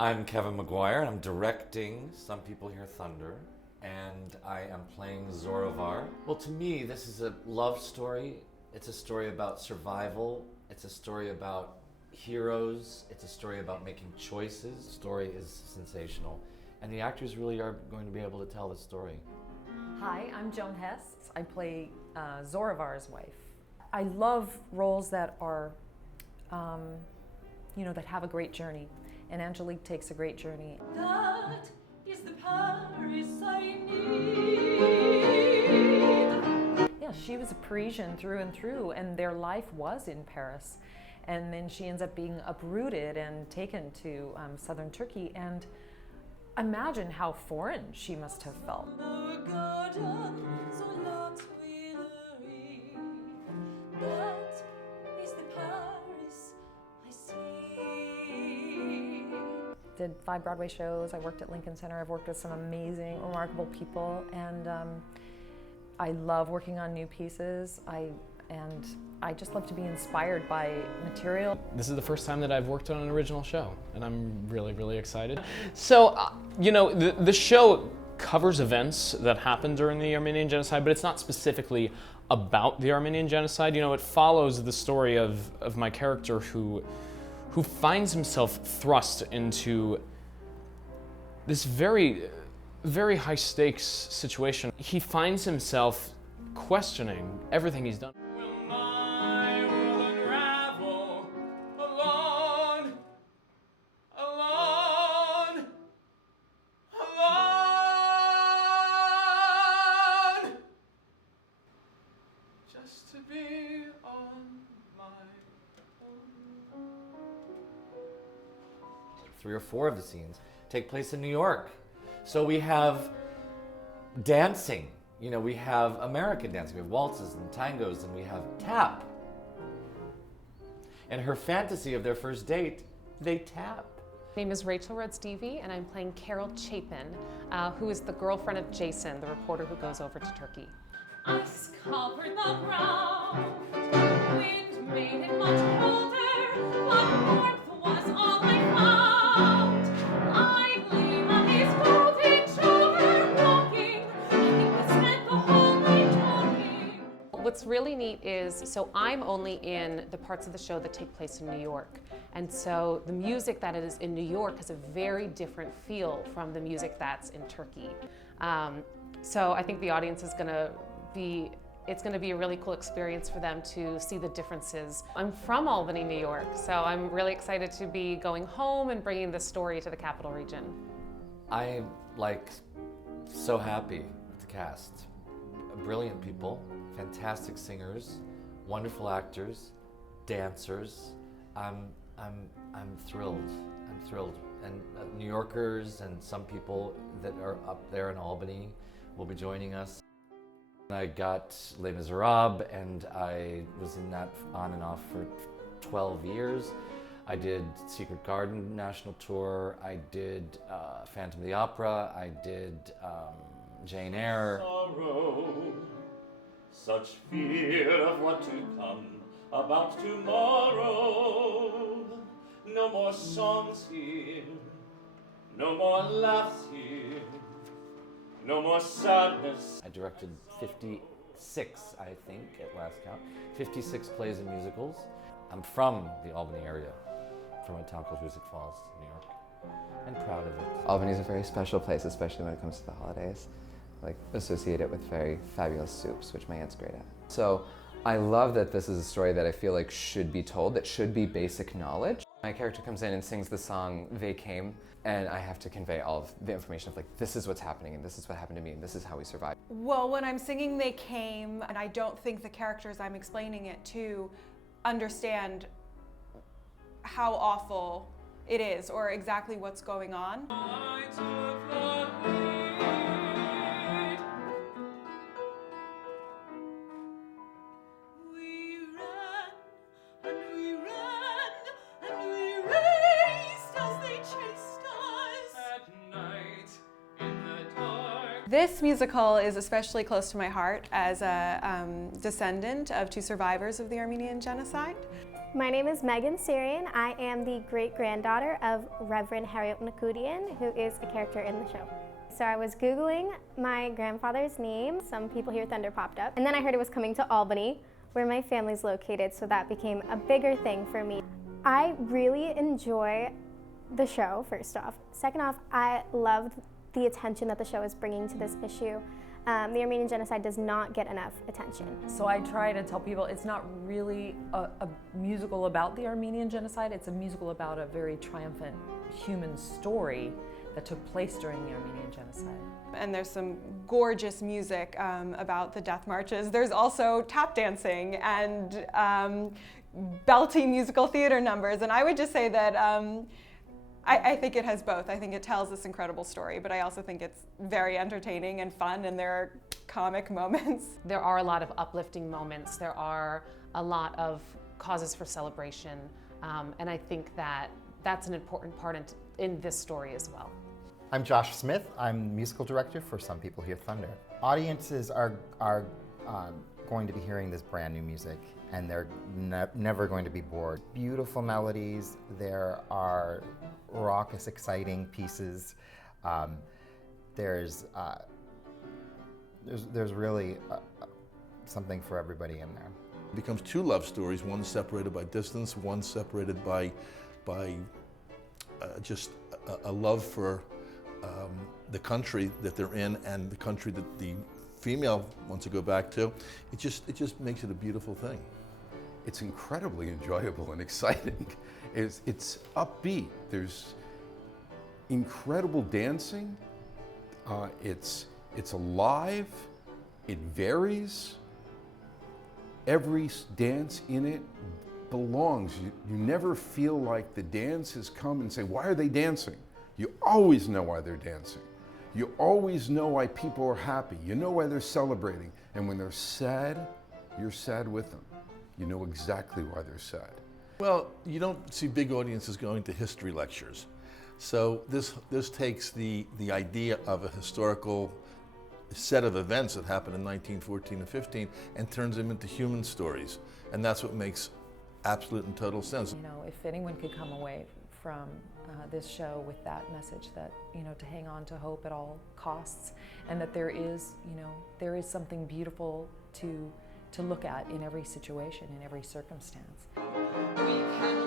I'm Kevin McGuire, and I'm directing Some People Hear Thunder, and I am playing Zorovar. Well, to me, this is a love story. It's a story about survival. It's a story about heroes. It's a story about making choices. The story is sensational, and the actors really are going to be able to tell the story. Hi, I'm Joan Hess. I play Zorovar's wife. I love roles that are, that have a great journey. And Angelique takes a great journey. That is the Paris I need. Yeah, she was a Parisian through and through, and their life was in Paris. And then she ends up being uprooted and taken to southern Turkey. And imagine how foreign she must have felt. Did 5 Broadway shows. I worked at Lincoln Center. I've worked with some amazing, remarkable people, and I love working on new pieces. I just love to be inspired by material. This is the first time that I've worked on an original show, and I'm really, really excited. So, the show covers events that happened during the Armenian Genocide, but it's not specifically about the Armenian Genocide. It follows the story of my character who finds himself thrust into this very, very high stakes situation. He finds himself questioning everything he's done. Will my world unravel alone, alone, alone, just to be on my own. 3 or 4 of the scenes take place in New York. So we have dancing. We have American dancing. We have waltzes and tangos, and we have tap. And her fantasy of their first date, they tap. My name is Rachel Rudd-Stevie, and I'm playing Carol Chapin, who is the girlfriend of Jason, the reporter who goes over to Turkey. Ice covered the ground, wind made it much colder, but warmth was all I found. I lay on his golden shoulder walking, and we spent the whole night talking. What's really neat is, so I'm only in the parts of the show that take place in New York. And so the music that is in New York has a very different feel from the music that's in Turkey. So I think the audience is it's going to be a really cool experience for them to see the differences. I'm from Albany, New York, so I'm really excited to be going home and bringing this story to the Capital Region. I'm so happy with the cast. Brilliant people, fantastic singers, wonderful actors, dancers. I'm thrilled. I'm thrilled. And New Yorkers and some people that are up there in Albany will be joining us. I got Les Miserables, and I was in that on and off for 12 years. I did Secret Garden National Tour. I did Phantom of the Opera. I did Jane Eyre. Sorrow, such fear of what to come about tomorrow. No more songs here, no more laughs here, no more sadness. I directed 56, I think, at last count. 56 plays and musicals. I'm from the Albany area, from a town called Hoosick Falls, New York, and proud of it. Albany is a very special place, especially when it comes to the holidays. Associate it with very fabulous soups, which my aunt's great at. So I love that this is a story that I feel like should be told, that should be basic knowledge. My character comes in and sings the song They Came, and I have to convey all of the information of this is what's happening, and this is what happened to me, and this is how we survived. Well, when I'm singing They Came, and I don't think the characters I'm explaining it to understand how awful it is or exactly what's going on. I took the lead. We ran, and we ran, and we raced as they chased us. At night in the dark. This musical is especially close to my heart as a descendant of 2 survivors of the Armenian Genocide. My name is Megan Syrian. I am the great-granddaughter of Reverend Harriet Nakudian, who is a character in the show. So I was Googling my grandfather's name. Some people hear Thunder popped up. And then I heard it was coming to Albany, where my family's located, so that became a bigger thing for me. I really enjoy the show, first off. Second off, I love the attention that the show is bringing to this issue. The Armenian genocide does not get enough attention. So I try to tell people it's not really a musical about the Armenian genocide, it's a musical about a very triumphant human story that took place during the Armenian genocide. And there's some gorgeous music about the death marches. There's also tap dancing and belty musical theater numbers. And I would just say that I think it has both. I think it tells this incredible story, but I also think it's very entertaining and fun, and there are comic moments. There are a lot of uplifting moments. There are a lot of causes for celebration. And I think that that's an important part in this story as well. I'm Josh Smith. I'm musical director for Some People Hear Thunder. Audiences are going to be hearing this brand new music, and they're never going to be bored. Beautiful melodies. There are raucous, exciting pieces. There's really something for everybody in there. It becomes two love stories, one separated by distance, one separated by just a love for the country that they're in and the country that the female wants to go back to. It just makes it a beautiful thing. It's incredibly enjoyable and exciting. It's upbeat. There's incredible dancing. It's alive. It varies. Every dance in it belongs. You never feel like the dance has come and say, why are they dancing? You always know why they're dancing. You always know why people are happy. You know why they're celebrating. And when they're sad, you're sad with them. You know exactly why they're sad. Well, you don't see big audiences going to history lectures. So this takes the idea of a historical set of events that happened in 1914 and 15 and turns them into human stories. And that's what makes absolute and total sense. You know, if anyone could come away from this show with that message that, you know, to hang on to hope at all costs, and that there is, you know, there is something beautiful to look at in every situation, in every circumstance. We can